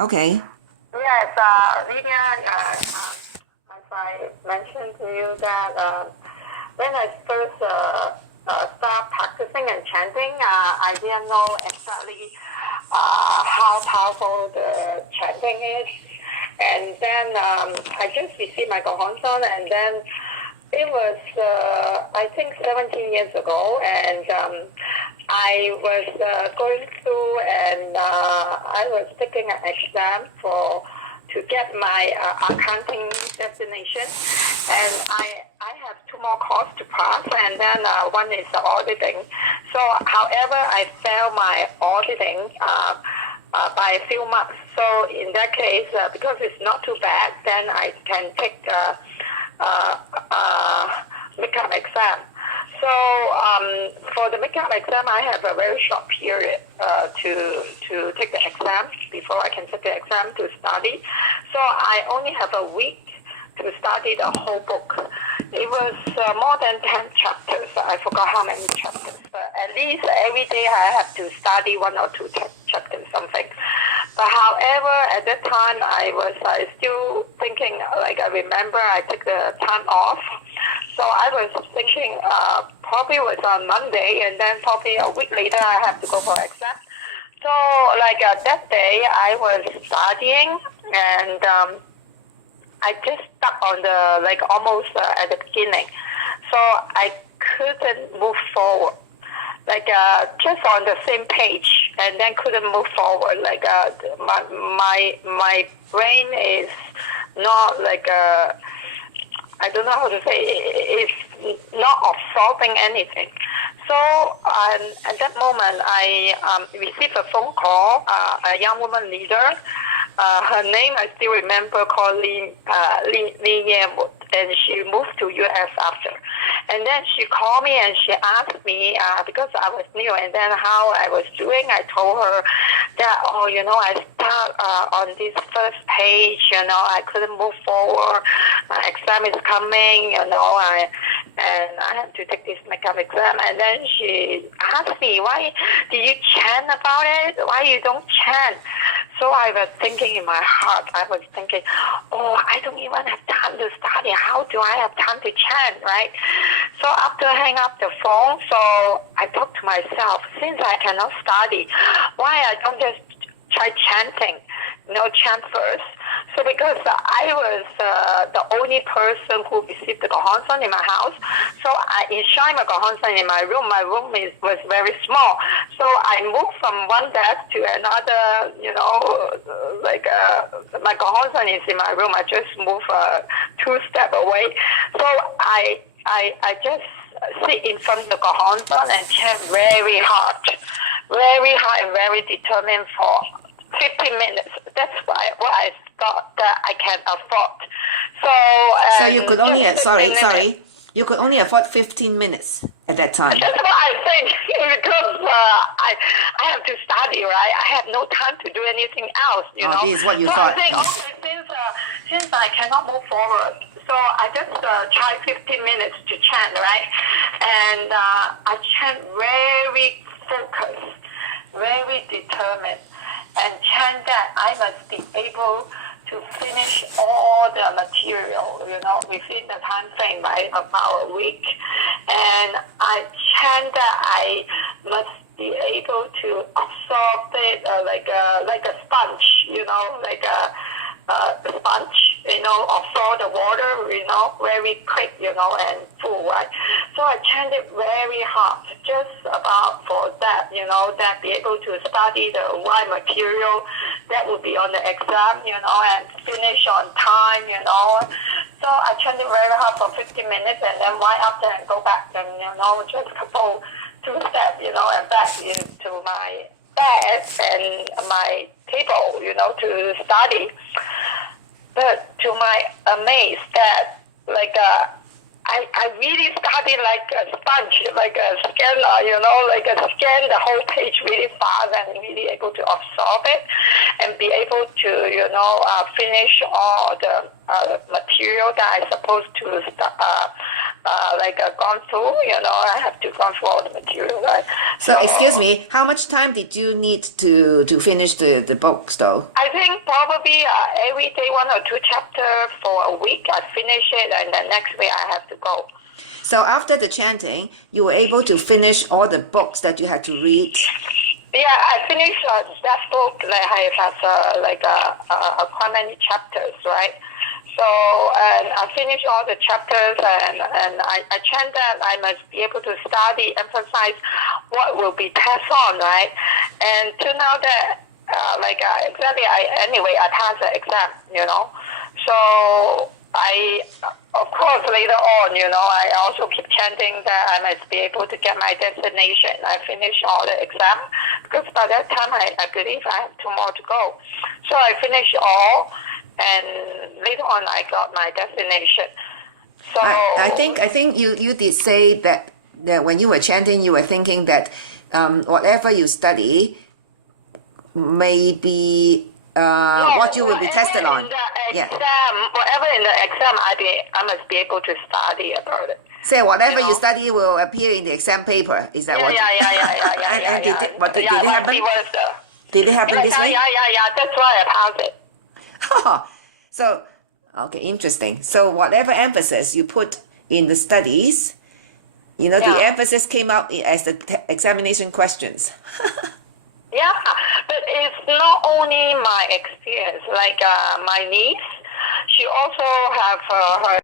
Okay. Yes, Lydia, as I mentioned to you that when I first start practicing and chanting, I didn't know exactly how powerful the chanting is. And then I just received my Gohonson, and then it was, I think, 17 years ago, and I was going through, and I was taking an exam to get my accounting destination, and I have two more courses to pass, and then one is the auditing. So, however, I failed my auditing by a few months. So, in that case, because it's not too bad, then I can take makeup exam. So for the makeup exam, I have a very short period to take the exam before I can take the exam to study. So I only have a week to study the whole book. It was more than 10 chapters. I forgot how many chapters, but at least every day I have to study one or two chapters, something. But however, at that time, I was still thinking, like I remember I took the time off. So I was thinking probably was on Monday, and then probably a week later I have to go for exam. So like that day I was studying, and I just stuck on the, like almost at the beginning. So I couldn't move forward. Like just on the same page, and then couldn't move forward. Like my brain is not like I don't know how to say it's not absorbing anything. So at that moment, I received a phone call. A young woman leader. Her name I still remember, called Lee Yewood, and she moved to U.S. after. And then she called me and she asked me, because I was new, and then how I was doing. I told her that, I start on this first page, I couldn't move forward. My exam is coming, and I have to take this makeup exam. And then she asked me, why did you chant about it? Why you don't chant? So I was thinking in my heart, I don't even have time to study. How do I have time to chant, right? So after I hang up the phone, so I thought to myself, since I cannot study, why I don't just try chanting, chant first. So because I was the only person who received the Gohonson in my house, so I enshrined my Gohonson in my room. My room was very small. So I moved from one desk to another, my Gohonson is in my room. I just moved 2 steps away. So I just sit in front of the Gohonson and chant very hard and very determined for 15 minutes. That's what I thought that I can afford. So you could only you could only afford 15 minutes at that time. That's what I think, because I have to study, right? I have no time to do anything else, know. This is what you so thought. I think, since I cannot move forward, so I just try 15 minutes to chant, right? And I chant very focused, very determined, and chant that I must be able to finish all the material, within the time frame, right, about a week. And I chant that I must be able to absorb it like a sponge, like a sponge, absorb the water, very quick, and full, right? So I chanted very hard, just about for that, that be able to study the right material that would be on the exam, and finish on time, So I chanted very hard for 15 minutes, and then right after I go back and, just couple 2 steps, and back into my bed and my table, to study. But to my amaze that, I really studied like a sponge, like a scanner, scan the whole page really fast and really able to absorb it and be able to, finish all the material that I supposed to gone through. I have to gone through all the material, right? So excuse me, how much time did you need to finish the books though? I think probably every day 1 or 2 chapters for a week. I finish it, and then next week I have to go. So after the chanting, you were able to finish all the books that you had to read. Yeah, I finished that book that has quite many chapters, right? So, and I finished all the chapters, and I chant that I must be able to study, emphasize what will be passed on, right? And turn out that, exactly, I passed the exam, So, of course, later on, I also keep chanting that I must be able to get my destination. I finished all the exam, because by that time, I believe I have 2 more to go. So I finished all, and later on, I got my destination. So I think you did say that when you were chanting, you were thinking that whatever you study may be what you will be tested on. Whatever in the exam, I must be able to study about it. Say whatever you study will appear in the exam paper. Is that what? Yeah. And did it happen? Did it happen this way? Yeah. That's why I passed it. So, okay, interesting. So whatever emphasis you put in the studies, the emphasis came out as the examination questions. Yeah, but it's not only my experience. Like my niece, she also have her